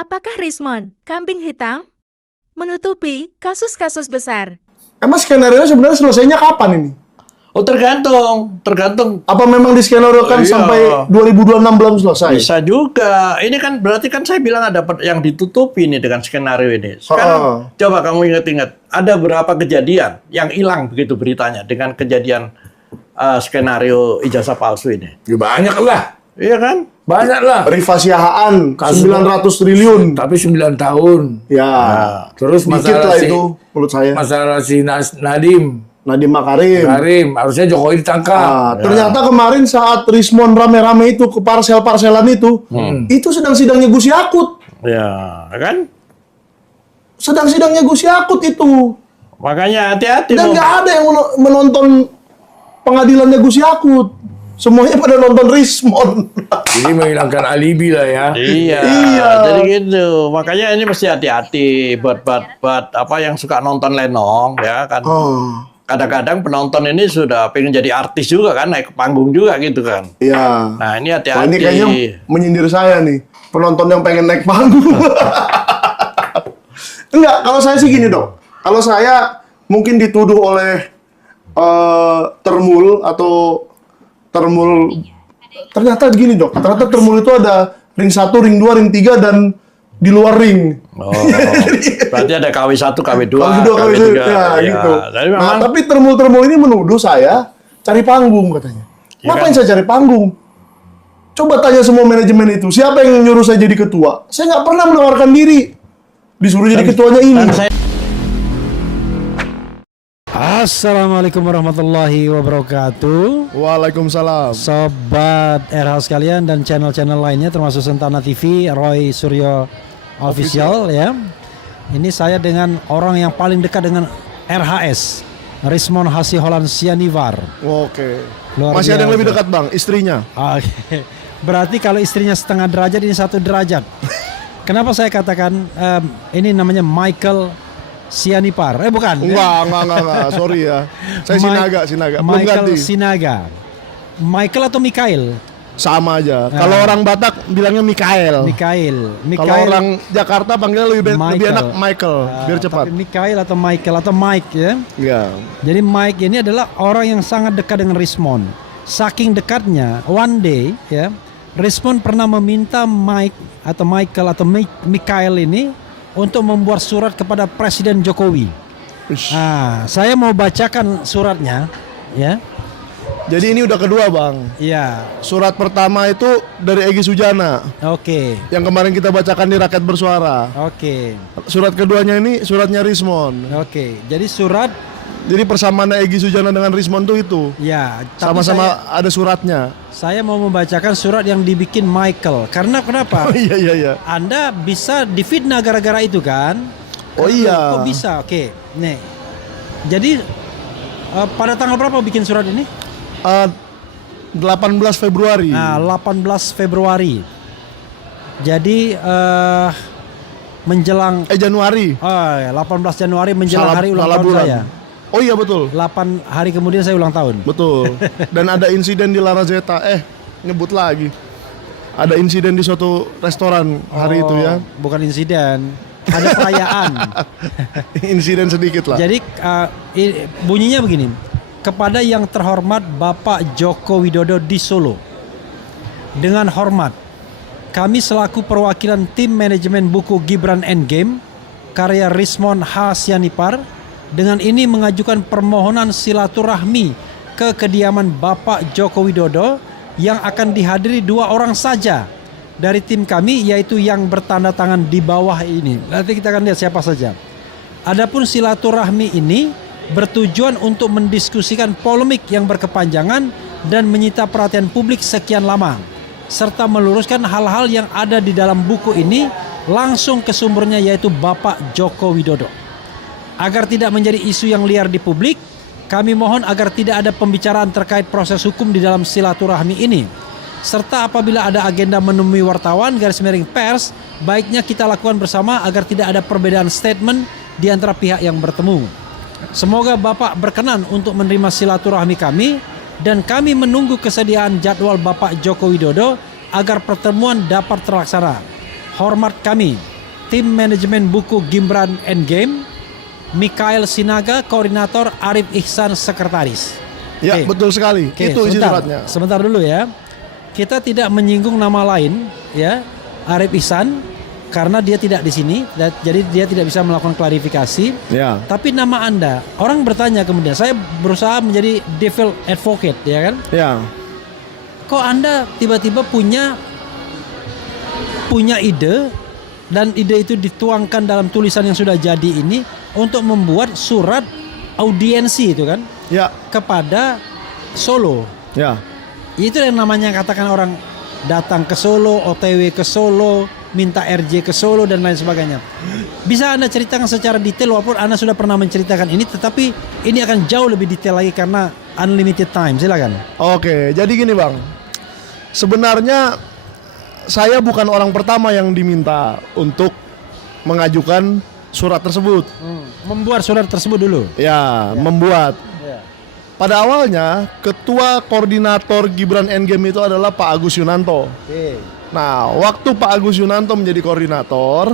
Apakah Rismon, kambing hitam, menutupi kasus-kasus besar? Emang skenario sebenarnya selesainya kapan ini? Oh tergantung. Apa memang di skenario kan Iya. sampai 2026 belum selesai? Bisa juga. Ini kan berarti kan saya bilang ada yang ditutupi nih dengan skenario ini. Sekarang coba kamu ingat-ingat, ada berapa kejadian yang hilang begitu beritanya dengan kejadian skenario ijazah palsu ini? Ya banyak lah. Iya kan? Banyak lah. Rifa Siahaan, Kasus 900 triliun. Tapi 9 tahun. Ya, Terus dikit masalah lah si, itu menurut saya. masalah si Nadim. Nadiem Makarim. Karim. Harusnya Jokowi ditangkap. Ternyata kemarin saat Rismon rame-rame itu ke parsel-parselan itu sedang sidangnya Gus Yakut. Ya, kan? Sedang sidangnya Gus Yakut itu. Makanya hati-hati. Dan nggak ada yang menonton pengadilannya Gus Yakut. Semuanya pada nonton Rismon. Jadi menghilangkan alibi lah ya. Iya, jadi gitu. Makanya ini mesti hati-hati buat apa yang suka nonton lenong ya kan. Kadang-kadang penonton ini sudah pengen jadi artis juga kan, naik ke panggung juga gitu kan. Iya. Nah ini Wah, hati-hati. ini kayaknya menyindir saya nih. Penonton yang pengen naik panggung. Enggak, kalau saya sih gini dok. Kalau saya mungkin dituduh oleh Termul atau Termul. Ternyata gini dok. Ternyata Termul itu ada ring 1, ring 2, ring 3, dan di luar ring. Oh, berarti ada KW1, KW2, KW2, KW3. ya, gitu. Jadi Nah, memang tapi Termul ini menuduh saya cari panggung katanya. Ya Ngapain kan? saya cari panggung? Coba tanya semua manajemen itu, siapa yang nyuruh saya jadi ketua? Saya nggak pernah menawarkan diri. Disuruh jadi ketuanya ini. Assalamualaikum warahmatullahi wabarakatuh. Waalaikumsalam. Sobat RH sekalian dan channel-channel lainnya termasuk Sentana TV, Roy Suryo Official ya. Ini saya dengan orang yang paling dekat dengan RHS, Rismon Hasiholan Sianivar. Oke. Luar Masih ada yang biasa. lebih dekat bang, istrinya. Oke. Berarti kalau istrinya setengah derajat, ini 1 derajat. Kenapa saya katakan ini namanya Michael Sianipar? Bukan. Enggak. Sorry ya. Saya Sinaga. Belum Michael ganti. Sinaga. Michael atau Mikael? Sama aja. Kalau orang Batak bilangnya Mikael. Mikael. Kalau orang Jakarta panggilnya lebih enak Michael, biar cepat. Tapi Mikael atau Michael atau Mike ya. Iya. Jadi Mike ini adalah orang yang sangat dekat dengan Rismon. Saking dekatnya, one day ya, Rismon pernah meminta Mike atau Michael atau Mikael ini untuk membuat surat kepada Presiden Jokowi. Nah, saya mau bacakan suratnya ya. Jadi ini udah kedua bang. Iya. Surat pertama itu dari Egy Sujana. Oke. Yang kemarin kita bacakan di Rakyat Bersuara. Oke. Surat keduanya ini suratnya Rismon. Oke. Jadi surat Jadi persamaan Egy Sujana dengan Rismon tuh itu. ya, tapi Sama-sama ada suratnya. saya mau membacakan surat yang dibikin Michael. Karena kenapa? Oh iya. Anda bisa difitnah gara-gara itu kan? Oh iya. Kok bisa? Oke. Nih. Jadi pada tanggal berapa bikin surat ini? 18 Februari. Nah, 18 Februari. Jadi menjelang Januari. 18 Januari menjelang hari ulang salah tahun bulan. saya. Oh iya betul. 8 hari kemudian saya ulang tahun. Betul. Dan ada insiden di Larazeta. Nyebut lagi. Ada insiden di suatu restoran hari itu ya. Bukan insiden. Ada perayaan. Insiden sedikit lah. Jadi bunyinya begini. Kepada yang terhormat Bapak Joko Widodo di Solo. Dengan hormat, kami selaku perwakilan tim manajemen buku Gibran Endgame karya Rismon H. Sianipar dengan ini mengajukan permohonan silaturahmi ke kediaman Bapak Joko Widodo yang akan dihadiri 2 orang saja dari tim kami, yaitu yang bertanda tangan di bawah ini. Nanti kita akan lihat siapa saja. Adapun silaturahmi ini bertujuan untuk mendiskusikan polemik yang berkepanjangan dan menyita perhatian publik sekian lama, serta meluruskan hal-hal yang ada di dalam buku ini langsung ke sumbernya, yaitu Bapak Joko Widodo. Agar tidak menjadi isu yang liar di publik, kami mohon agar tidak ada pembicaraan terkait proses hukum di dalam silaturahmi ini. Serta apabila ada agenda menemui wartawan /pers, baiknya kita lakukan bersama agar tidak ada perbedaan statement di antara pihak yang bertemu. Semoga Bapak berkenan untuk menerima silaturahmi kami dan kami menunggu kesediaan jadwal Bapak Joko Widodo agar pertemuan dapat terlaksana. Hormat kami, tim manajemen buku Gibran Endgame, Mikael Sinaga, koordinator, Arif Ihsan, sekretaris. Ya, Oke. betul sekali. Oke, Itu isi sebentar. suratnya. Sebentar dulu ya. Kita tidak menyinggung nama lain, ya, Arif Ihsan, karena dia tidak di sini, jadi dia tidak bisa melakukan klarifikasi. Ya. Tapi nama Anda, orang bertanya kemudian, saya berusaha menjadi devil advocate, ya kan? Ya. Kok Anda tiba-tiba punya ide, dan ide itu dituangkan dalam tulisan yang sudah jadi ini untuk membuat surat audiensi itu kan Ya. kepada Solo. Ya. Itu yang namanya katakan orang datang ke Solo, OTW ke Solo, minta RJ ke Solo dan lain sebagainya. Bisa Anda ceritakan secara detail walaupun Anda sudah pernah menceritakan ini, tetapi ini akan jauh lebih detail lagi karena unlimited time. Silakan. Oke, jadi gini Bang. Sebenarnya saya bukan orang pertama yang diminta untuk mengajukan surat tersebut. Membuat surat tersebut dulu. Ya, membuat. Ya. Pada awalnya, ketua koordinator Gibran Endgame itu adalah Pak Agus Yunanto. Oke. Nah, waktu Pak Agus Yunanto menjadi koordinator,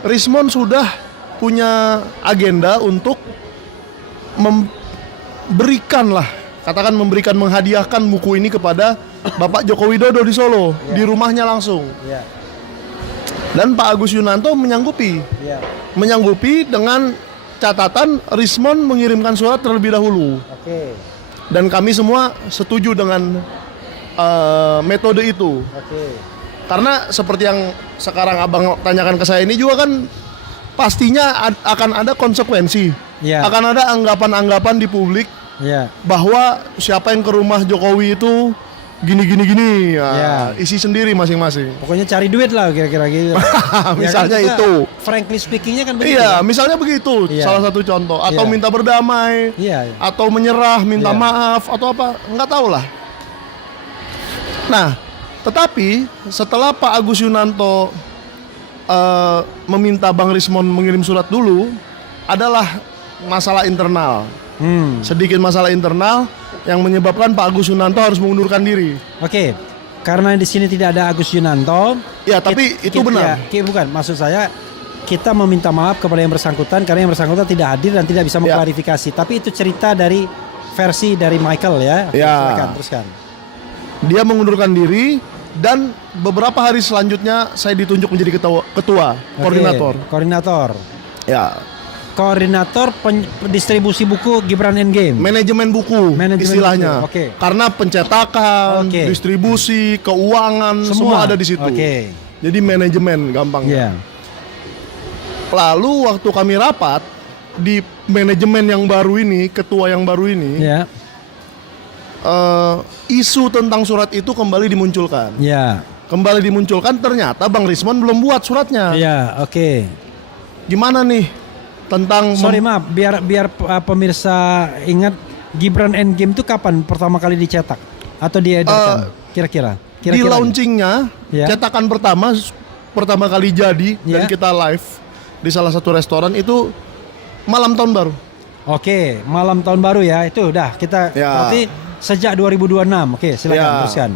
Rismon sudah punya agenda untuk memberikan menghadiahkan buku ini kepada Bapak Joko Widodo di Solo, di rumahnya langsung. Ya. Dan Pak Agus Yunanto menyanggupi dengan catatan Rismon mengirimkan surat terlebih dahulu. Oke. Dan kami semua setuju dengan metode itu. Oke. Karena seperti yang sekarang Abang tanyakan ke saya ini juga kan pastinya akan ada konsekuensi. Ya. Akan ada anggapan-anggapan di publik Ya. bahwa siapa yang ke rumah Jokowi itu gini. Nah, Ya. isi sendiri masing-masing. Pokoknya cari duit lah kira-kira gitu. Misalnya Ya kan, kita itu. frankly speakingnya kan begitu. Iya, kan? misalnya begitu, Iya. salah satu contoh. Atau Iya. minta berdamai, Iya. atau menyerah, minta Iya. maaf, atau apa, nggak tahu lah. Nah, tetapi setelah Pak Agus Yunanto meminta Bang Rismon mengirim surat dulu, adalah masalah internal. Sedikit masalah internal yang menyebabkan Pak Agus Yunanto harus mengundurkan diri. Oke. Karena di sini tidak ada Agus Yunanto. Ya, tapi itu benar. Bukan, maksud saya kita meminta maaf kepada yang bersangkutan karena yang bersangkutan tidak hadir dan tidak bisa mengklarifikasi. Tapi itu cerita dari versi dari Michael ya. Oke, Ya. silakan teruskan. Dia mengundurkan diri dan beberapa hari selanjutnya saya ditunjuk menjadi ketua koordinator. Oke, koordinator. Ya, Koordinator distribusi buku Gibran Endgame. manajemen buku Manajemen istilahnya. buku, oke. Karena pencetakan, Oke. distribusi, keuangan semua ada di situ. Oke. Jadi manajemen gampangnya. Iya. Lalu waktu kami rapat di manajemen yang baru ini, ketua yang baru ini, Iya. isu tentang surat itu kembali dimunculkan. Iya. Kembali dimunculkan, ternyata Bang Rismon belum buat suratnya. Iya, oke. Gimana nih tentang Sorry maaf, biar pemirsa ingat, Gibran Endgame itu kapan pertama kali dicetak atau diedarkan? Kira-kira di launchingnya Ya. cetakan pertama kali jadi dan Ya. kita live di salah satu restoran itu malam tahun baru. Oke, malam tahun baru ya. Itu udah kita Ya. berarti sejak 2026. Oke, silakan Ya. teruskan.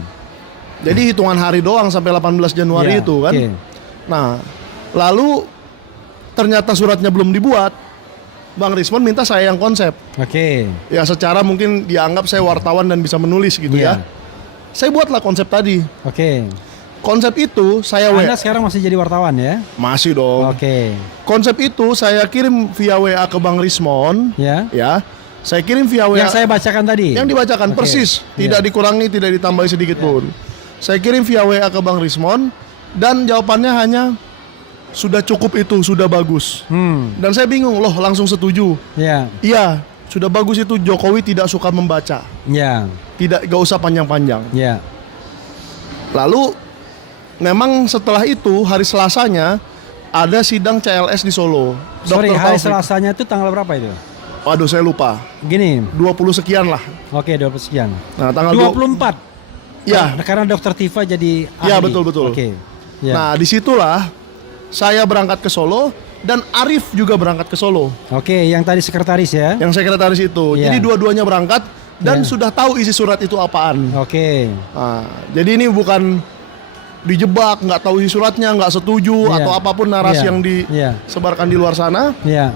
Jadi hitungan hari doang sampai 18 Januari Ya, itu kan. oke. Nah, lalu ternyata suratnya belum dibuat. Bang Rismon minta saya yang konsep. Oke. Ya secara mungkin dianggap saya wartawan dan bisa menulis gitu Iya. ya. Saya buatlah konsep tadi. Oke. Konsep itu saya Anda sekarang masih jadi wartawan ya? masih dong. Oke. Konsep itu saya kirim via WA ke Bang Rismon. Ya. Ya. Saya kirim via WA. Yang saya bacakan tadi. Yang dibacakan Oke. persis, Iya. tidak dikurangi, tidak ditambahi sedikit pun. Saya kirim via WA ke Bang Rismon dan jawabannya hanya sudah cukup itu, sudah bagus. Dan saya bingung, loh langsung setuju. Ya. Iya, sudah bagus itu, Jokowi tidak suka membaca. Ya. Gak usah panjang-panjang. Ya. Lalu memang setelah itu hari Selasanya ada sidang CLS di Solo. Sorry, Dr. hari Taufik. Selasanya itu tanggal berapa itu? Waduh, saya lupa. Gini. 20 sekian lah. Oke, 20 sekian. Nah, tanggal 24. Ya. Karena Dokter Tifa jadi ahli. Ya, betul. Oke. Ya. Nah, disitulah saya berangkat ke Solo dan Arif juga berangkat ke Solo. Oke, yang tadi sekretaris ya. Yang sekretaris itu. Iya. Jadi dua-duanya berangkat dan Iya. sudah tahu isi surat itu apaan. Oke. Nah, jadi ini bukan dijebak, nggak tahu isi suratnya, nggak setuju Iya. atau apapun narasi Iya. yang Iya. disebarkan di luar sana. Ya.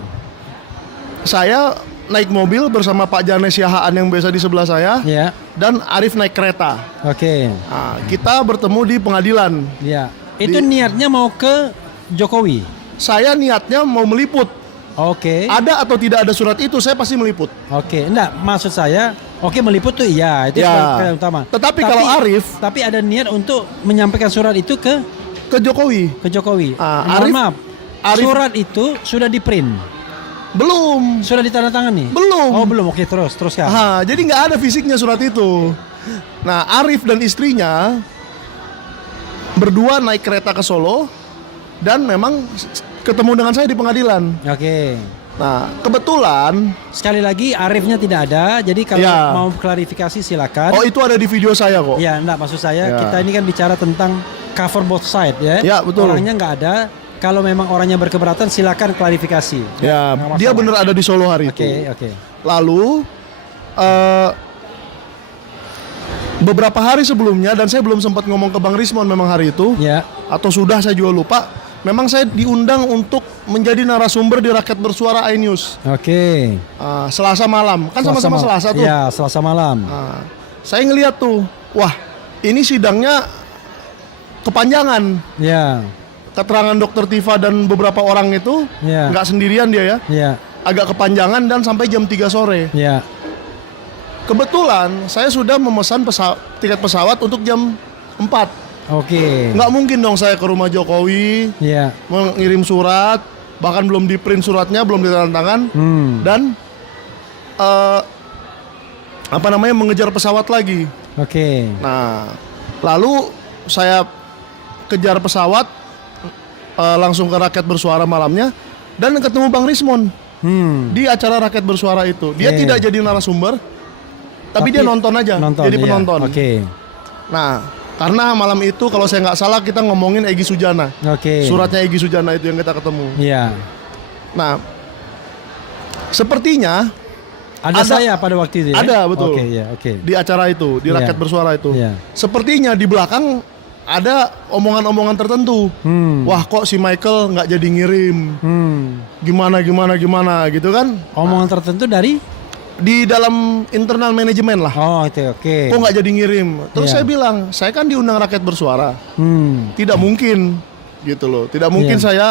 Saya naik mobil bersama Pak Janes Yahaan yang biasa di sebelah saya, Ya. dan Arif naik kereta. Oke. Nah, kita bertemu di pengadilan. Ya. Itu niatnya mau ke Jokowi. Saya niatnya mau meliput. Oke. Ada atau tidak ada surat itu, saya pasti meliput. Oke. Enggak, maksud saya, oke meliput tuh iya, itu Ya. sebagai utama. Tetapi kalau Arif tapi ada niat untuk menyampaikan surat itu ke ke Jokowi, Jokowi. Ah, Mohon Arif- maaf. Arif- Surat itu sudah di print, belum. sudah ditandatangani? Belum. Oh belum. Oke, teruskan. Jadi nggak ada fisiknya surat itu. Nah, Arif dan istrinya berdua naik kereta ke Solo dan memang ketemu dengan saya di pengadilan. Oke. Nah, kebetulan, Sekali lagi Arifnya tidak ada, jadi kalau Ya. mau klarifikasi silakan. oh itu ada di video saya kok. Ya, enggak, maksud saya Ya. kita ini kan bicara tentang cover both side ya. Ya, betul. Orangnya nggak ada. Kalau memang orangnya berkeberatan silakan klarifikasi. Ya, Nggak dia masalah. benar ada di Solo hari Oke, itu. oke. Lalu beberapa hari sebelumnya, dan saya belum sempat ngomong ke Bang Rismon memang hari itu, Ya. atau sudah saya juga lupa. Memang saya diundang untuk menjadi narasumber di Rakyat Bersuara iNews Oke. Selasa malam. Kan sama-sama Selasa tuh. Ya, Selasa malam. Saya ngeliat tuh, wah ini sidangnya kepanjangan. Ya. Keterangan Dokter Tifa dan beberapa orang itu Ya. nggak sendirian dia ya, Ya. agak kepanjangan dan sampai jam 3 sore. Ya. Kebetulan saya sudah memesan tiket pesawat untuk jam 4. Oke. Nggak mungkin dong saya ke rumah Jokowi Ya. mengirim surat, bahkan belum di print suratnya, belum ditandatangan, dan mengejar pesawat lagi. Oke. Nah, lalu saya kejar pesawat, langsung ke Rakyat Bersuara malamnya, dan ketemu Bang Rismon di acara Rakyat Bersuara itu. Dia Oke. tidak jadi narasumber, tapi dia nonton aja, jadi ya. penonton. Oke. Nah, karena malam itu kalau saya nggak salah kita ngomongin Egy Sujana, Oke. suratnya Egy Sujana itu yang kita ketemu. Ya. Nah, sepertinya Ada saya pada waktu itu ya? Ada, betul. Oke, ya, oke. di acara itu, di Iya. Rakyat Bersuara itu, Iya. sepertinya di belakang ada omongan-omongan tertentu. Wah, kok si Michael nggak jadi ngirim? Gimana gitu kan? Omongan tertentu dari? Di dalam internal manajemen lah. Oh, itu oke. Kok nggak jadi ngirim? Terus Iya. saya bilang, saya kan diundang Rakyat Bersuara. Hmm. Tidak mungkin, gitu loh. Tidak mungkin Iya. saya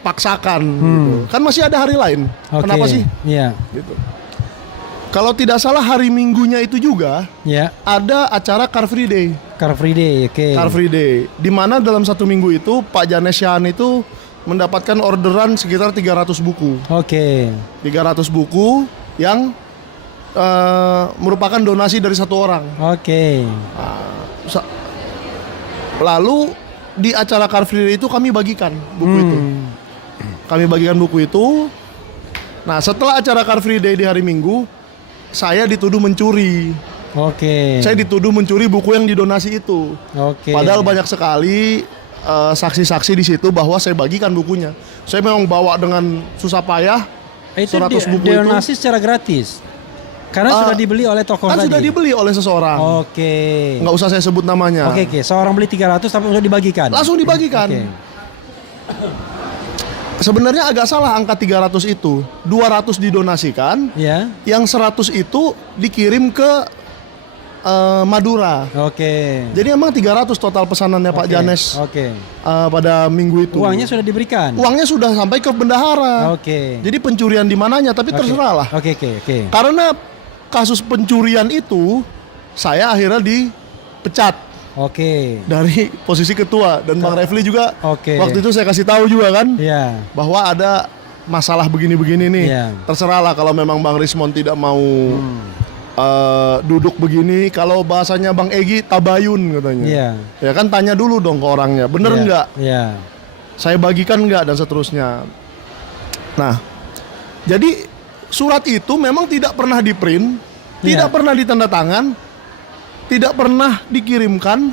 paksakan. Gitu. Kan masih ada hari lain. Oke. Kenapa sih? Iya. Gitu. Kalau tidak salah hari Minggunya itu juga Ya. ada acara Car Free Day. Car Free Day, oke. Car Free Day, di mana dalam satu minggu itu Pak Janes Yahaan itu mendapatkan orderan sekitar 300 buku. Oke. 300 buku yang merupakan donasi dari satu orang. Oke. Lalu di acara Car Free Day itu kami bagikan buku itu. Kami bagikan buku itu. Nah, setelah acara Car Free Day di hari Minggu, saya dituduh mencuri. Oke. Saya dituduh mencuri buku yang didonasi itu. Oke. Padahal banyak sekali saksi-saksi di situ bahwa saya bagikan bukunya. Saya memang bawa dengan susah payah itu 100 buku donasi secara gratis. Karena sudah dibeli oleh tokoh kan tadi. sudah dibeli oleh seseorang. Oke. Nggak usah saya sebut namanya. Oke, oke. Seorang beli 300 tapi untuk dibagikan. Langsung dibagikan. Oke. Sebenarnya agak salah angka 300 itu. 200 didonasikan, Ya. yang 100 itu dikirim ke Madura. Oke. Jadi emang 300 total pesanannya Pak Oke. Janes Oke. pada minggu itu. Uangnya sudah diberikan. Uangnya sudah sampai ke bendahara. Oke. Jadi pencurian di mananya, tapi terserah lah. Oke, oke, oke. Karena kasus pencurian itu, saya akhirnya dipecat Oke. dari posisi ketua, dan Bang Refli juga Oke. waktu itu saya kasih tahu juga kan Ya. bahwa ada masalah begini-begini nih. Iya. Terserah lah kalau memang Bang Rismon tidak mau duduk begini. Kalau bahasanya Bang Egy tabayun katanya. Iya. Ya kan tanya dulu dong ke orangnya, bener Iya. nggak? Iya. Saya bagikan nggak dan seterusnya. Nah, jadi surat itu memang tidak pernah di-print, Iya. tidak pernah ditanda tangan, tidak pernah dikirimkan,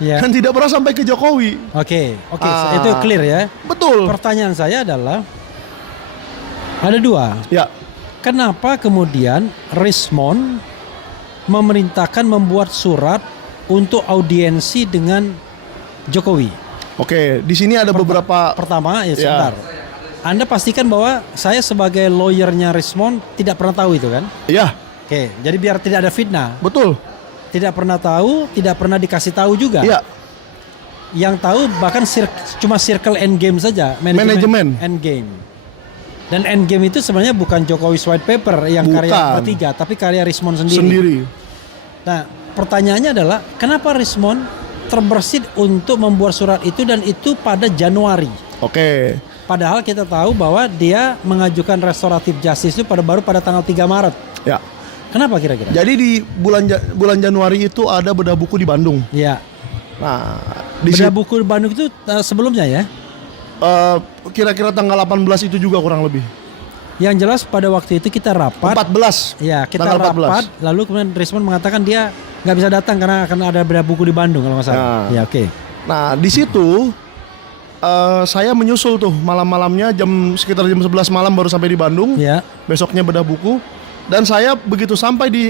Iya. dan tidak pernah sampai ke Jokowi. Oke, oke. Itu clear ya. Betul. Pertanyaan saya adalah ada dua. Ya, Kenapa kemudian Rismon memerintahkan membuat surat untuk audiensi dengan Jokowi. Oke, di sini ada beberapa. Pertama, ya sebentar. Anda pastikan bahwa saya sebagai lawyernya Rismond tidak pernah tahu itu kan? Ya, Oke, jadi biar tidak ada fitnah. betul. Tidak pernah tahu, tidak pernah dikasih tahu juga. Iya, Yang tahu bahkan cuma circle endgame saja, Manajemen. endgame. Dan endgame itu sebenarnya bukan Jokowi's white paper yang karya Bukan. bertiga, tapi karya Rismond sendiri. sendiri. Nah, pertanyaannya adalah kenapa Rismond terbersit untuk membuat surat itu dan itu pada Januari? Oke. Padahal kita tahu bahwa dia mengajukan restoratif justice itu baru pada tanggal 3 Maret. Ya. Kenapa kira-kira? Jadi di bulan Januari itu ada bedah buku di Bandung. Ya. Nah, di Bedah buku Bandung itu sebelumnya ya. kira-kira tanggal 18 itu juga kurang lebih. Yang jelas pada waktu itu kita rapat. 14. Ya, kita Tanggal 14. rapat. Lalu kemudian Rismond mengatakan dia nggak bisa datang karena akan ada bedah buku di Bandung kalau nggak salah. Nah. Ya, oke. Nah, di situ saya menyusul tuh malam-malamnya sekitar jam 11 malam baru sampai di Bandung. Ya, Besoknya bedah buku dan saya begitu sampai di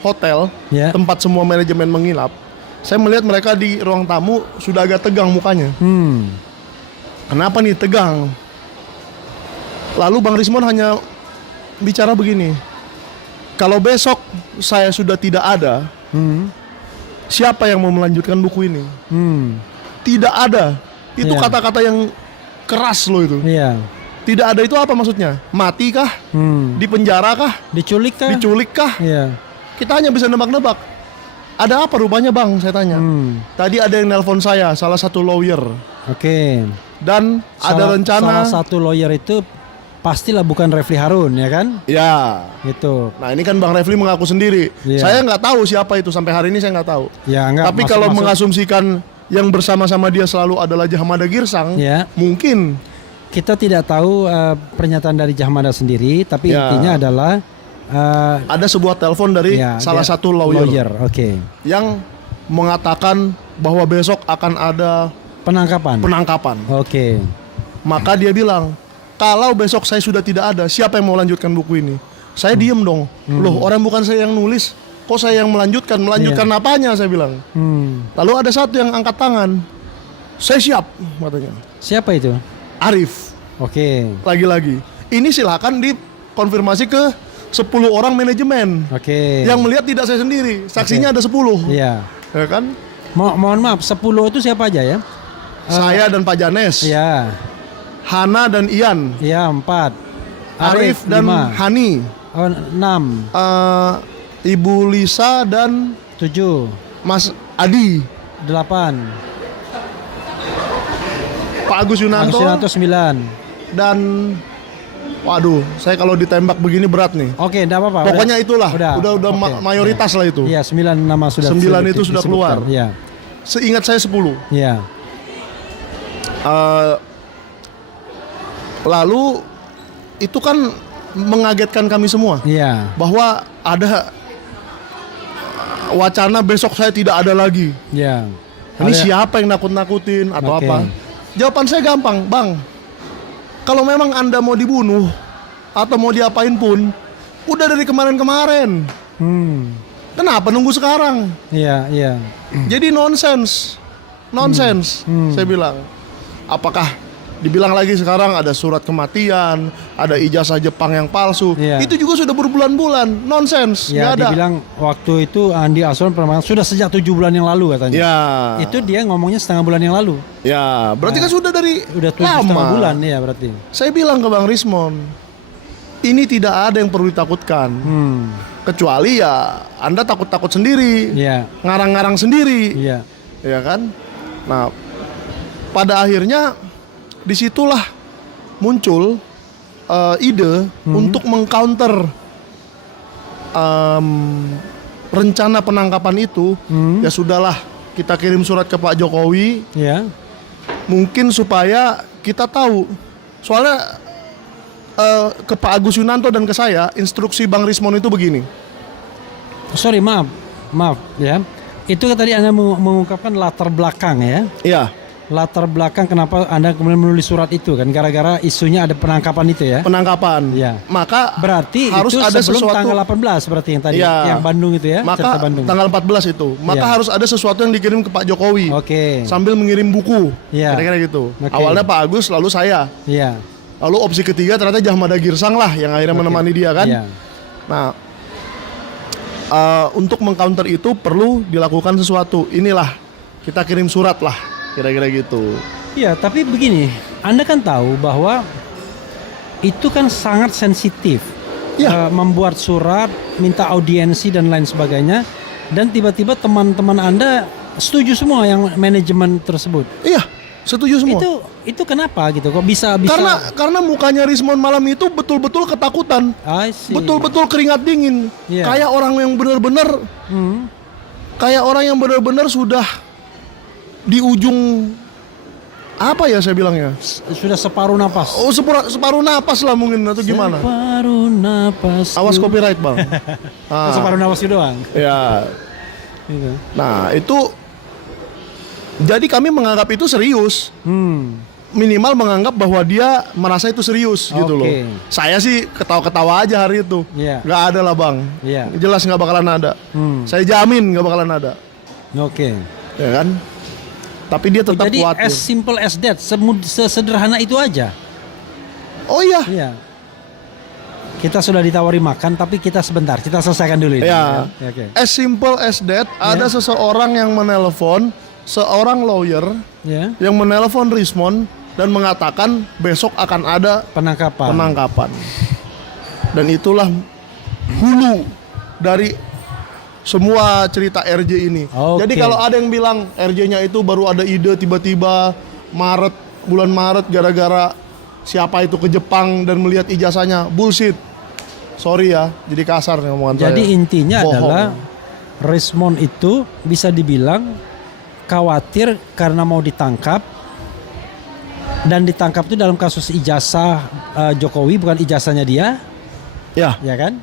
hotel ya. tempat semua manajemen menginap, saya melihat mereka di ruang tamu sudah agak tegang mukanya. Kenapa nih tegang? Lalu Bang Rismond hanya bicara begini, kalau besok saya sudah tidak ada, siapa yang mau melanjutkan buku ini? Tidak ada. Itu Iya. kata-kata yang keras loh itu. Iya. Tidak ada itu apa maksudnya? Mati kah? Di penjara kah? Diculik kah? Diculik kah? Iya. Kita hanya bisa nebak-nebak. Ada apa rupanya Bang? Saya tanya. Tadi ada yang nelpon saya, salah satu lawyer. Oke. Dan ada rencana. Salah satu lawyer itu pastilah bukan Refli Harun ya kan? Ya. Itu. Nah ini kan Bang Refli mengaku sendiri. Iya. Saya nggak tahu siapa itu sampai hari ini saya nggak tahu. Ya enggak. Tapi kalau mengasumsikan yang bersama-sama dia selalu adalah Jahmada Girsang, Ya. mungkin. Kita tidak tahu pernyataan dari Jahmada sendiri, tapi Ya. intinya adalah Ada sebuah telepon dari ya, salah dia satu lawyer Oke. yang mengatakan bahwa besok akan ada Penangkapan. penangkapan. Oke. Maka dia bilang, kalau besok saya sudah tidak ada, siapa yang mau lanjutkan buku ini? Saya diem dong. Loh, orang bukan saya yang nulis, kok saya yang melanjutkan? Melanjutkan apanya? Saya bilang. Lalu ada satu yang angkat tangan. Saya siap, katanya. Siapa itu? Arif, Oke. lagi-lagi. Ini silakan dikonfirmasi ke 10 orang manajemen. Oke. Yang melihat tidak saya sendiri, saksinya ada 10. Iya. Ya kan? Mohon maaf, 10 itu siapa aja ya? Saya dan Pak Janes, Iya. Hana dan Ian, Iya, 4. Arif dan 5. Hani, 6. Ibu Lisa dan 7. Mas Adi, 8. Pak Agus Yunanto, Agus Yunanto 9. dan waduh, saya kalau ditembak begini berat nih. Oke, enggak apa-apa. Pokoknya itulah, udah Oke. mayoritas lah itu. Iya, 9 nama sudah 9 itu sudah disebutkan. keluar. Iya. Seingat saya 10. Iya. Lalu itu kan mengagetkan kami semua Iya. bahwa ada wacana besok saya tidak ada lagi. Iya. Ini Ada- siapa yang nakut-nakutin atau Oke. apa? Jawaban saya gampang, Bang. Kalau memang Anda mau dibunuh atau mau diapain pun, udah dari kemarin-kemarin. Kenapa nunggu sekarang? Iya, iya. Jadi nonsens. Saya bilang. Apakah dibilang lagi sekarang ada surat kematian, ada ijazah Jepang yang palsu. Iya. Itu juga sudah berbulan-bulan. Nonsens. Ya, Nggak ada. dibilang waktu itu Andi Aswan pernah mengatakan, sudah sejak 7 bulan yang lalu katanya. Ya. Itu dia ngomongnya setengah bulan yang lalu. Ya, berarti kan sudah dari Udah 7 lama. setengah bulan ya berarti. Saya bilang ke Bang Rismond, ini tidak ada yang perlu ditakutkan. Kecuali ya Anda takut-takut sendiri, Iya. ngarang-ngarang sendiri, Iya. ya kan? Nah, pada akhirnya disitulah muncul ide untuk mengcounter rencana penangkapan itu. Ya sudahlah, kita kirim surat ke Pak Jokowi, Iya. mungkin supaya kita tahu. Soalnya ke Pak Agus Yunanto dan ke saya, instruksi Bang Rismond itu begini. Sorry, maaf ya. Itu tadi Anda mengungkapkan latar belakang ya. Iya, latar belakang kenapa Anda kemudian menulis surat itu kan? Gara-gara isunya ada penangkapan itu ya? Penangkapan. Ya. Maka Berarti harus itu ada sebelum sesuatu. tanggal 18 berarti yang tadi, Iya. yang Bandung itu ya? Maka cerita Bandung. tanggal 14 itu. Maka Iya. harus ada sesuatu yang dikirim ke Pak Jokowi. Oke. Sambil mengirim buku. Iya. Kira-kira gitu. Oke. Awalnya Pak Agus, lalu saya. Iya. Lalu opsi ketiga ternyata Jahmada Girsang lah yang akhirnya Oke. menemani dia kan. Iya. Nah, untuk mengcounter itu perlu dilakukan sesuatu. Inilah kita kirim surat lah, kira-kira gitu. Iya, tapi begini, Anda kan tahu bahwa itu kan sangat sensitif. Iya. Membuat surat, minta audiensi dan lain sebagainya, dan tiba-tiba teman-teman Anda setuju semua yang manajemen tersebut. Iya, setuju semua. Itu kenapa gitu? Kok bisa? Karena mukanya Rismond malam itu betul-betul ketakutan, I see. betul-betul keringat dingin, Iya. kayak orang yang benar-benar, kayak orang yang benar-benar sudah di ujung apa ya saya bilangnya? Sudah separuh napas. Oh, separuh napas lah mungkin atau gimana? Separuh napas. Awas copyright bang. Separuh napas itu doang. Ya. Gitu. Nah itu, jadi kami menganggap itu serius. Minimal menganggap bahwa dia merasa itu serius gitu loh. Oke. Saya sih ketawa-ketawa aja hari itu. Iya. Nggak ada lah bang. Iya. Jelas nggak bakalan ada. Saya jamin nggak bakalan ada. Oke. Ya kan? Tapi dia tetap Jadi khawatir. as simple as that, sesederhana itu aja. Oh iya. Iya. Kita sudah ditawari makan, tapi kita selesaikan dulu ini. Ya. Ya, oke. As simple as that. Ada seseorang yang menelpon seorang lawyer Ya. yang menelpon Rismond dan mengatakan besok akan ada Penangkapan. penangkapan. Dan itulah hulu dari semua cerita RJ ini. Oke. Jadi kalau ada yang bilang RJ-nya itu baru ada ide tiba-tiba bulan Maret gara-gara siapa itu ke Jepang dan melihat ijazahnya, bullshit. Sorry ya, jadi kasar nih omongan saya. Jadi intinya Bohong. adalah Rismond itu bisa dibilang khawatir karena mau ditangkap, dan ditangkap itu dalam kasus ijazah Jokowi, bukan ijazahnya dia, Ya, ya kan?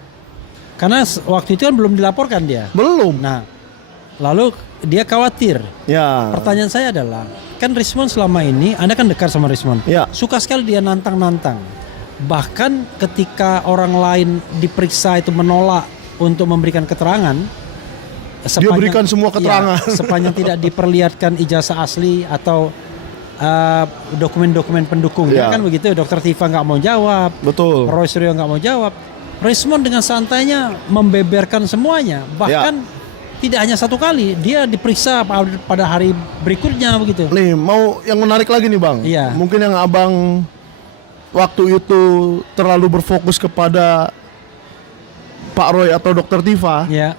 Karena waktu itu kan belum dilaporkan dia. belum. Nah, lalu dia khawatir. Ya. Pertanyaan saya adalah, kan Rismond selama ini, Anda kan dekat sama Rismond, Ya. suka sekali dia nantang-nantang. Bahkan ketika orang lain diperiksa itu menolak untuk memberikan keterangan, berikan semua keterangan. ya, sepanjang tidak diperlihatkan ijazah asli atau dokumen-dokumen pendukung, Ya. kan begitu. Dokter Tifa nggak mau jawab, Betul. Roy Suryo nggak mau jawab. Rismond dengan santainya membeberkan semuanya, bahkan tidak hanya satu kali, dia diperiksa pada hari berikutnya begitu. Nih, mau yang menarik lagi nih bang. Iya. Mungkin yang abang waktu itu terlalu berfokus kepada Pak Roy atau Dokter Tifa. Ya,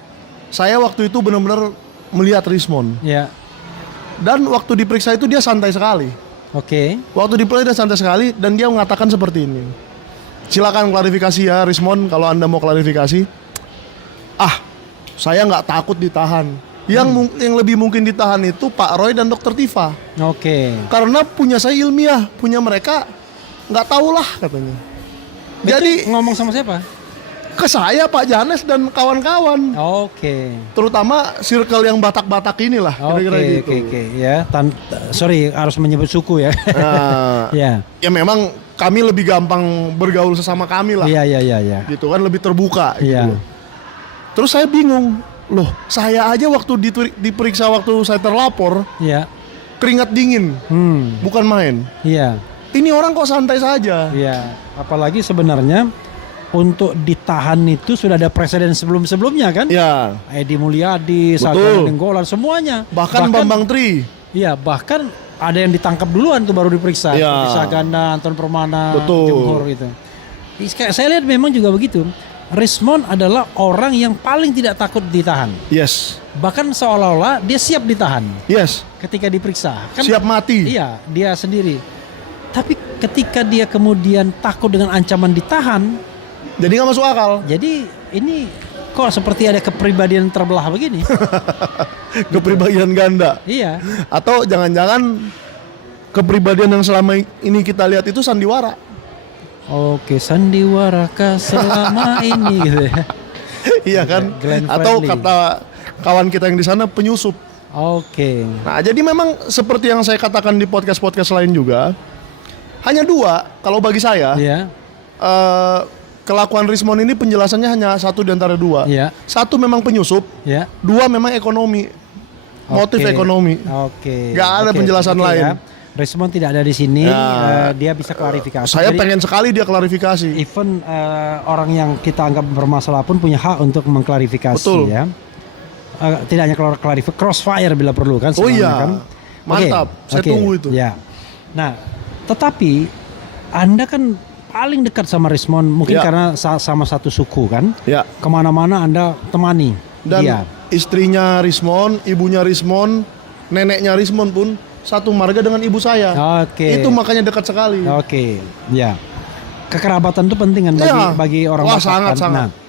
Saya waktu itu benar-benar melihat Rismond. ya, Dan waktu diperiksa itu dia santai sekali. oke. Waktu diperiksa dia santai sekali dan dia mengatakan seperti ini. Silakan klarifikasi ya Rismond kalau Anda mau klarifikasi. Saya nggak takut ditahan. Yang lebih mungkin ditahan itu Pak Roy dan Dokter Tifa. Oke. Karena punya saya ilmiah, punya mereka nggak tahulah katanya. Jadi Itu ngomong sama siapa? ke saya Pak Janes dan kawan-kawan, Oke. terutama circle yang Batak-Batak inilah, kira-kira gitu. Oke, ya. Sorry, harus menyebut suku ya. Nah, Ya. ya memang kami lebih gampang bergaul sesama kami lah, Iya, iya. gitu kan, lebih terbuka. Iya. Gitu. Terus saya bingung, loh saya aja waktu diperiksa waktu saya terlapor Iya. keringat dingin, bukan main. Iya. Ini orang kok santai saja. Iya. Apalagi sebenarnya untuk ditahan itu sudah ada presiden sebelum-sebelumnya kan? Ya, Edi Mulyadi, Betul. Sagana Nenggolan, semuanya. bahkan Bambang Tri. Iya, bahkan ada yang ditangkap duluan tuh baru diperiksa. Iya. Seperti Sagana, Anton Permana, Betul. Jumhur gitu. Saya lihat memang juga begitu. Rismond adalah orang yang paling tidak takut ditahan. Yes, Bahkan seolah-olah dia siap ditahan yes, ketika diperiksa. Kan, siap mati. Iya, dia sendiri. Tapi ketika dia kemudian takut dengan ancaman ditahan, Jadi nggak masuk akal. jadi ini kok seperti ada kepribadian terbelah begini. Kepribadian ganda. Iya. Atau jangan-jangan kepribadian yang selama ini kita lihat itu sandiwara. Oke, sandiwarakah selama ini gitu ya. Iya kan? Glenn Atau Fredly. kata kawan kita yang di sana penyusup. Oke. Nah, jadi memang seperti yang saya katakan di podcast-podcast lain juga, hanya dua kalau bagi saya. Iya. Kelakuan Rismon ini penjelasannya hanya satu di antara dua. Iya. Satu memang penyusup, Ya. dua memang ekonomi. Motif Oke. ekonomi. Oke. Nggak ada Oke, penjelasan oke lain. ya. Rismon tidak ada di sini, Ya. dia bisa klarifikasi. Saya Jadi, pengen sekali dia klarifikasi. even orang yang kita anggap bermasalah pun punya hak untuk mengklarifikasi Betul. ya. Tidak hanya klarifikasi, crossfire bila perlu kan. Oh sebenarnya iya. kan. Mantap. Saya tunggu itu. Ya. Nah, tetapi Anda kan paling dekat sama Rismon mungkin Ya. karena sama satu suku kan. Ya. Kemana-mana Anda temani Dan dia. istrinya Rismon, ibunya Rismon, neneknya Rismon pun satu marga dengan ibu saya. Oke. Itu makanya dekat sekali. Oke, ya. Kekerabatan itu penting kan Iya. bagi orang Wah, Batak sangat, kan? sangat. Nah,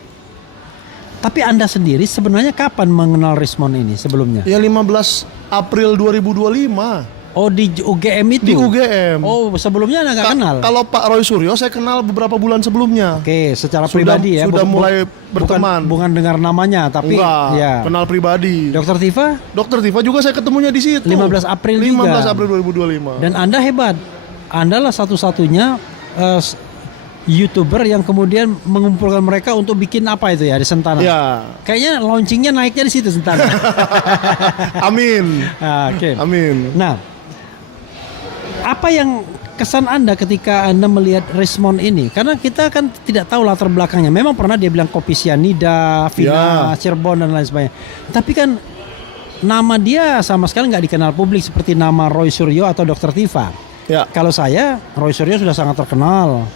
tapi Anda sendiri sebenarnya kapan mengenal Rismon ini sebelumnya? Ya 15 April 2025 Oh, di UGM itu? di UGM. Oh, sebelumnya Anda nggak kenal? Kalau Pak Roy Suryo saya kenal beberapa bulan sebelumnya. Oke, secara Sudah- pribadi ya. sudah mulai berteman. Bukan dengar namanya, tapi Enggak, ya. kenal pribadi. Dokter Tifa Dokter Tifa juga saya ketemunya di situ. 15 April 15 juga. April 2025. dan Anda hebat. Anda lah satu-satunya YouTuber yang kemudian mengumpulkan mereka untuk bikin apa itu ya di Sentana. Ya. Kayaknya launchingnya naiknya di situ Sentana. Amin. Oke. Amin. Nah, apa yang kesan Anda ketika Anda melihat Rismon ini? Karena kita kan tidak tahu latar belakangnya. Memang pernah dia bilang kopi sianida, Vina, Ya. Cirebon dan lain sebagainya. Tapi kan nama dia sama sekali nggak dikenal publik seperti nama Roy Suryo atau Dr. Tifa. Ya. Kalau saya, Roy Suryo sudah sangat terkenal.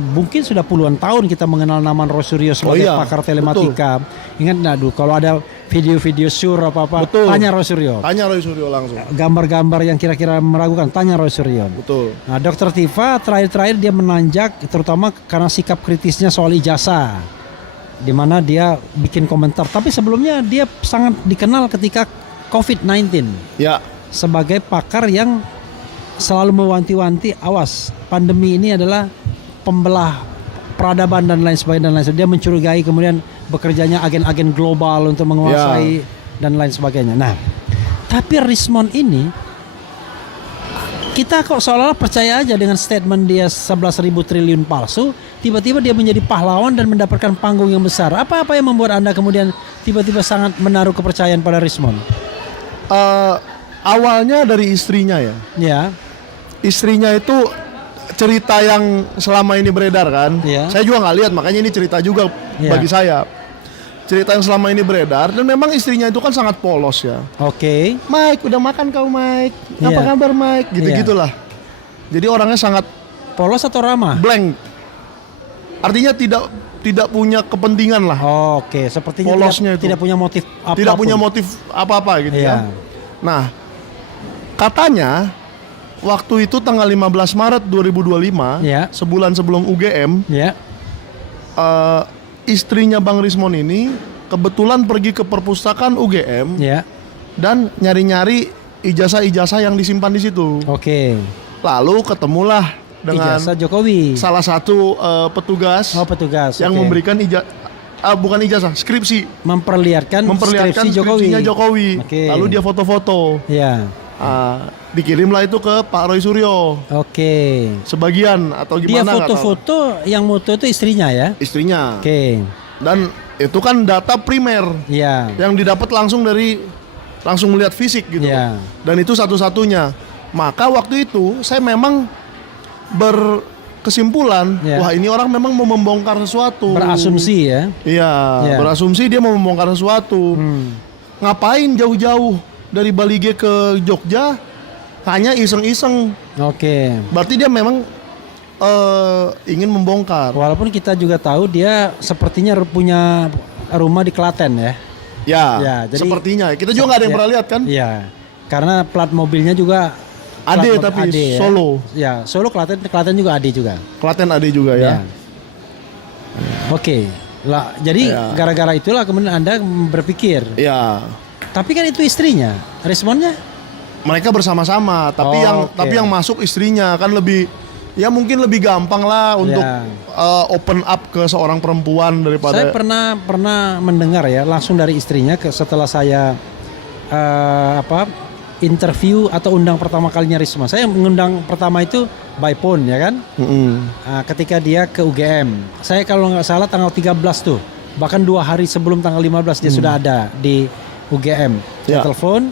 Mungkin sudah puluhan tahun kita mengenal nama Roy Suryo sebagai iya, pakar telematika. Ingat nggak dulu kalau ada video-video sur apa-apa, Betul. tanya Roy Suryo. Tanya Roy Suryo langsung. Gambar-gambar yang kira-kira meragukan, tanya Roy Suryo. Betul. Nah, Dr. Tifa terakhir-terakhir dia menanjak terutama karena sikap kritisnya soal ijazah, di mana dia bikin komentar. Tapi sebelumnya dia sangat dikenal ketika COVID-19 Ya. sebagai pakar yang selalu mewanti-wanti, awas, pandemi ini adalah pembelah peradaban dan lain sebagainya. Dia mencurigai kemudian bekerjanya agen-agen global untuk menguasai dan lain sebagainya. Nah, tapi Rismon ini kita kok seolah-olah percaya aja dengan statement dia 11.000 triliun palsu, tiba-tiba dia menjadi pahlawan dan mendapatkan panggung yang besar. Apa-apa yang membuat Anda kemudian tiba-tiba sangat menaruh kepercayaan pada Rismon? Awalnya dari istrinya ya. Ya, Istrinya itu cerita yang selama ini beredar kan. Iya. Saya juga nggak lihat, makanya ini cerita juga Iya. bagi saya. Cerita yang selama ini beredar dan memang istrinya itu kan sangat polos ya. oke. Mike, udah makan kau Mike? Apa Iya. kabar Mike? Gitu-gitulah. Jadi orangnya sangat Polos atau ramah? blank. Artinya tidak punya kepentingan lah. Oke, sepertinya Polosnya tidak itu. punya motif apapun. Tidak punya motif apa-apa gitu Iya. ya. Nah, katanya waktu itu tanggal 15 Maret 2025, Iya. sebulan sebelum UGM, Ya. istrinya Bang Rismon ini kebetulan pergi ke perpustakaan UGM Ya. dan nyari-nyari ijazah-ijazah yang disimpan di situ. Oke. Lalu ketemulah dengan Ijazah Jokowi. salah satu petugas Oh, petugas. yang oke. memberikan bukan ijazah, skripsi, memperlihatkan memperlihatkan skripsi Jokowi. skripsinya Jokowi. Oke. Lalu dia foto-foto. Ya. Dikirimlah itu ke Pak Roy Suryo Oke. sebagian atau Dia gimana nggak tahu. foto-foto, yang moto itu istrinya ya. Istrinya. Oke. Dan itu kan data primer Ya. yang didapat langsung melihat fisik gitu. Ya. Dan itu satu-satunya. Maka waktu itu saya memang berkesimpulan, Ya. wah ini orang memang mau membongkar sesuatu. Berasumsi ya. Iya, Ya. berasumsi dia mau membongkar sesuatu. Ngapain jauh-jauh dari Balige ke Jogja hanya iseng-iseng. Oke. Berarti dia memang ingin membongkar. Walaupun kita juga tahu dia sepertinya punya rumah di Klaten ya. Ya, Ya, jadi- sepertinya. Kita juga nggak ada yang Ya. pernah lihat kan? Iya. Karena plat mobilnya juga Ade plat tapi Ade, ya. Solo. Ya, Solo Klaten juga Ade juga. Klaten ada juga ya. Oke. Lah, jadi Ya. gara-gara itulah kemudian Anda berpikir. Ya. Tapi kan itu istrinya. Responnya? Mereka bersama-sama, tapi Oh, oke. yang masuk istrinya kan lebih, ya mungkin lebih gampang lah untuk Ya. open up ke seorang perempuan Saya daripada. pernah mendengar ya langsung dari istrinya setelah saya interview atau undang pertama kalinya Risma. Saya mengundang pertama itu by phone ya kan. Ketika dia ke UGM. Saya kalau nggak salah tanggal 13 tuh. Bahkan 2 hari sebelum tanggal 15 dia sudah ada di UGM. Dia telepon,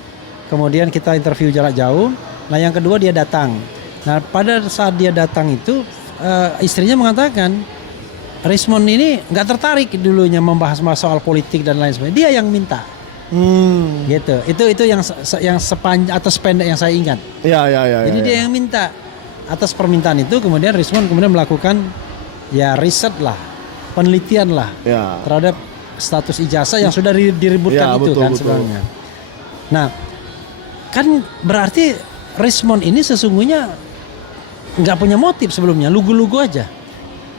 kemudian kita interview jarak jauh. Nah yang kedua dia datang. Nah pada saat dia datang itu istrinya mengatakan Rismon ini nggak tertarik dulunya membahas soal politik dan lain sebagainya. Dia yang minta. Gitu. Itu yang sepanjang atau sependek yang saya ingat. Jadi dia yang minta. Atas permintaan itu kemudian Rismon kemudian melakukan ya riset lah, penelitian lah terhadap status ijazah yang sudah diributkan itu kan sebenarnya. Nah, kan berarti Rismon ini sesungguhnya nggak punya motif sebelumnya, lugu-lugu aja.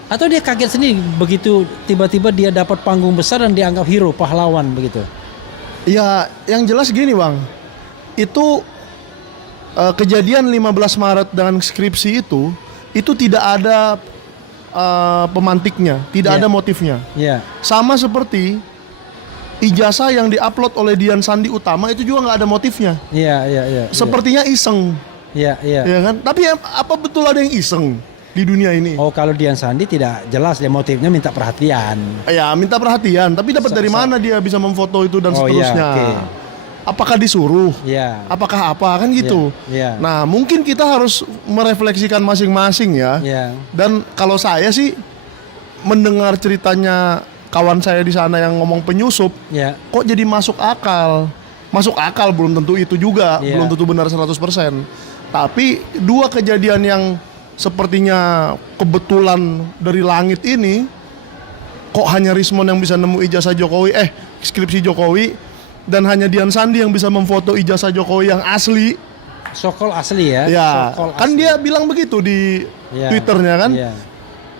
Atau dia kaget sendiri begitu tiba-tiba dia dapat panggung besar dan dianggap hero, pahlawan begitu. Ya, yang jelas gini Bang, itu kejadian 15 Maret dengan skripsi itu tidak ada pemantiknya, tidak ada motifnya. Sama seperti ijazah yang diupload oleh Dian Sandi Utama itu juga nggak ada motifnya. Sepertinya iseng. Ya kan? Tapi apa betul ada yang iseng di dunia ini? Oh, kalau Dian Sandi tidak jelas dia motifnya minta perhatian. Ya, minta perhatian, tapi dapat dari mana dia bisa memfoto itu dan seterusnya? Apakah disuruh? Apakah apa kan gitu? Nah, mungkin kita harus merefleksikan masing-masing ya. Dan kalau saya sih mendengar ceritanya kawan saya di sana yang ngomong penyusup, kok jadi masuk akal. Masuk akal belum tentu itu juga, belum tentu benar 100%. Tapi dua kejadian yang sepertinya kebetulan dari langit ini, kok hanya Rismon yang bisa nemu ijazah Jokowi, skripsi Jokowi, dan hanya Dian Sandi yang bisa memfoto ijazah Jokowi yang asli. Sokol asli ya. Kan asli. Dia bilang begitu di Twitternya kan.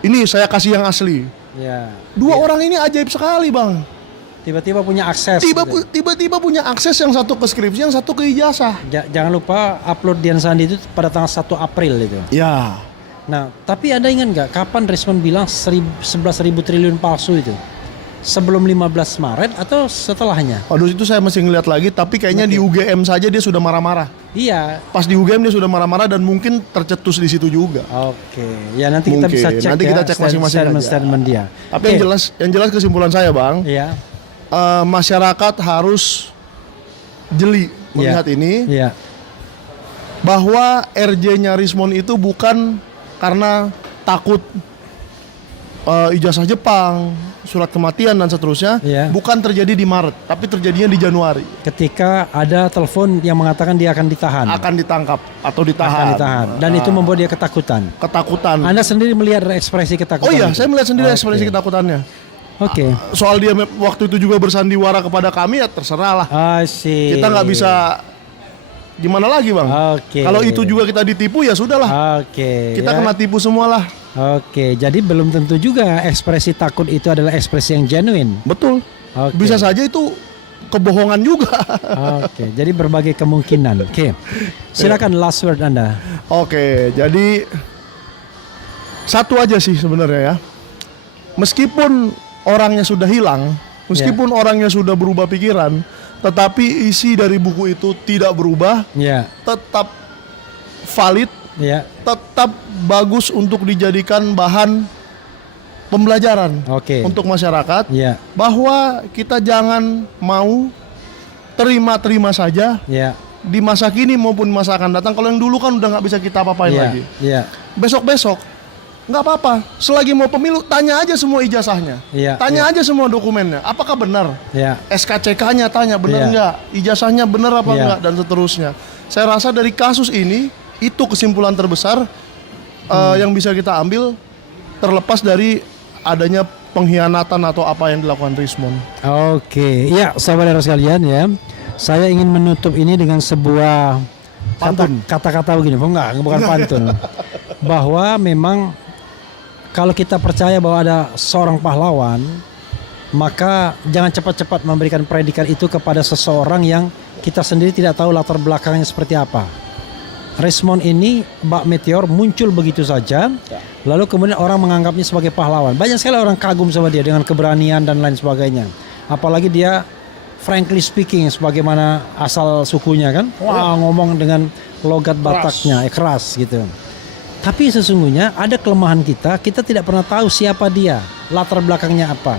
Ini saya kasih yang asli. Dua orang ini ajaib sekali Bang. Tiba-tiba punya akses. Tiba-tiba punya akses, yang satu ke skripsi, yang satu ke ijazah. Jangan lupa upload Dian Sandi itu pada tanggal 1 April itu. Nah, tapi Anda ingat nggak kapan Rismon bilang 11.000 triliun palsu itu? Sebelum 15 Maret atau setelahnya? Waduh, itu saya masih ngeliat lagi, tapi kayaknya di UGM saja dia sudah marah-marah. Pas di UGM dia sudah marah-marah dan mungkin tercetus di situ juga. Ya nanti kita bisa cek. Nanti kita cek masing-masing statement dia. Tapi yang jelas kesimpulan saya Bang, masyarakat harus jeli melihat ini, bahwa RJ-nya Rismon itu bukan karena takut ijazah Jepang, surat kematian dan seterusnya, bukan terjadi di Maret, tapi terjadinya di Januari. Ketika ada telepon yang mengatakan dia akan ditahan, akan ditangkap atau ditahan. Dan itu membuat dia ketakutan. Anda sendiri melihat ekspresi ketakutan? Oh iya, saya melihat sendiri ekspresi ketakutannya. Soal dia waktu itu juga bersandiwara kepada kami, ya terserah lah. Kita nggak bisa gimana lagi Bang. Kalau itu juga kita ditipu, ya sudahlah. Kita kena tipu semualah. Jadi belum tentu juga ekspresi takut itu adalah ekspresi yang genuine. Betul. Bisa saja itu kebohongan juga. Jadi berbagai kemungkinan. Silakan last word Anda. Jadi satu aja sih sebenarnya ya. Meskipun orangnya sudah hilang, meskipun orangnya sudah berubah pikiran, tetapi isi dari buku itu tidak berubah, tetap valid, tetap bagus untuk dijadikan bahan pembelajaran untuk masyarakat, bahwa kita jangan mau terima-terima saja di masa kini maupun masa akan datang. Kalau yang dulu kan udah nggak bisa kita apa-apain lagi. Besok-besok nggak apa-apa, selagi mau pemilu tanya aja semua ijazahnya, tanya aja semua dokumennya, apakah benar, SKCK-nya tanya benar nggak, ijazahnya benar apa enggak, dan seterusnya. Saya rasa dari kasus ini itu kesimpulan terbesar yang bisa kita ambil, terlepas dari adanya pengkhianatan atau apa yang dilakukan Rismon. Saudara sekalian ya, saya ingin menutup ini dengan sebuah kata-kata begini, bukan pantun, bahwa memang kalau kita percaya bahwa ada seorang pahlawan, maka jangan cepat-cepat memberikan predikat itu kepada seseorang yang kita sendiri tidak tahu latar belakangnya seperti apa. Rismon ini, Bak Meteor, muncul begitu saja, lalu kemudian orang menganggapnya sebagai pahlawan. Banyak sekali orang kagum sama dia dengan keberanian dan lain sebagainya. Apalagi dia frankly speaking, sebagaimana asal sukunya kan, wah ngomong dengan logat Bataknya, keras gitu. Tapi sesungguhnya ada kelemahan kita tidak pernah tahu siapa dia, latar belakangnya apa.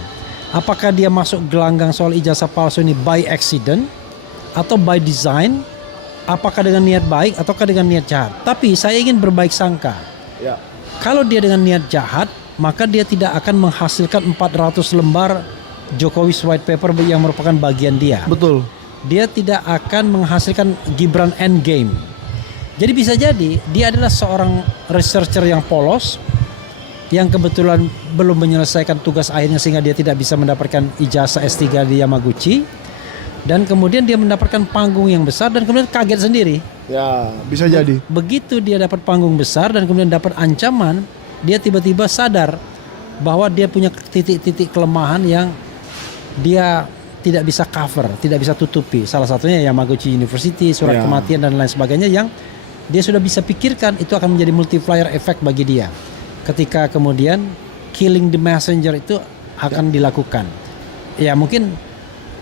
Apakah dia masuk gelanggang soal ijazah palsu ini by accident atau by design? Apakah dengan niat baik ataukah dengan niat jahat? Tapi saya ingin berbaik sangka. Ya. Kalau dia dengan niat jahat, maka dia tidak akan menghasilkan 400 lembar Jokowi's White Paper yang merupakan bagian dia. Betul. Dia tidak akan menghasilkan Gibran Endgame. Jadi bisa jadi dia adalah seorang researcher yang polos, yang kebetulan belum menyelesaikan tugas akhirnya sehingga dia tidak bisa mendapatkan ijazah S3 di Yamaguchi, dan kemudian dia mendapatkan panggung yang besar dan kemudian kaget sendiri. Ya, bisa jadi. Begitu dia dapat panggung besar dan kemudian dapat ancaman, dia tiba-tiba sadar bahwa dia punya titik-titik kelemahan yang dia tidak bisa cover, tidak bisa tutupi. Salah satunya Yamaguchi University, surat kematian dan lain sebagainya yang dia sudah bisa pikirkan itu akan menjadi multiplier effect bagi dia. Ketika kemudian killing the messenger itu akan dilakukan. Ya mungkin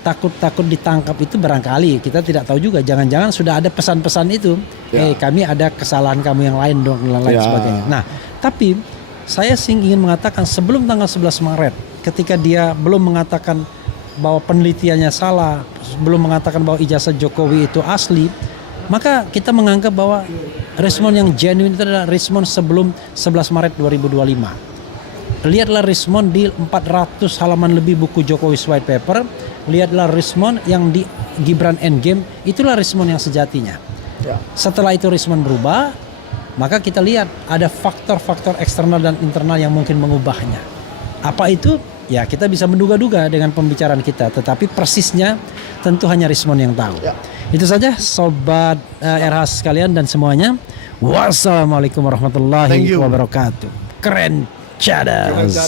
takut ditangkap itu barangkali, kita tidak tahu juga. Jangan-jangan sudah ada pesan-pesan itu. Kami ada kesalahan kamu yang lain dong dan lain sebagainya. Nah, tapi saya ingin mengatakan sebelum tanggal 11 Maret, ketika dia belum mengatakan bahwa penelitiannya salah, belum mengatakan bahwa ijazah Jokowi itu asli, maka kita menganggap bahwa respon yang genuine itu adalah respon sebelum 11 Maret 2025. Lihatlah respon di 400 halaman lebih buku Jokowi's White Paper. Lihatlah respon yang di Gibran Endgame. Itulah respon yang sejatinya. Setelah itu respon berubah, maka kita lihat ada faktor-faktor eksternal dan internal yang mungkin mengubahnya. Apa itu? Ya kita bisa menduga-duga dengan pembicaraan kita. Tetapi persisnya tentu hanya respon yang tahu. Itu saja Sobat RH sekalian dan semuanya. Wassalamualaikum warahmatullahi wabarakatuh. Keren cadas.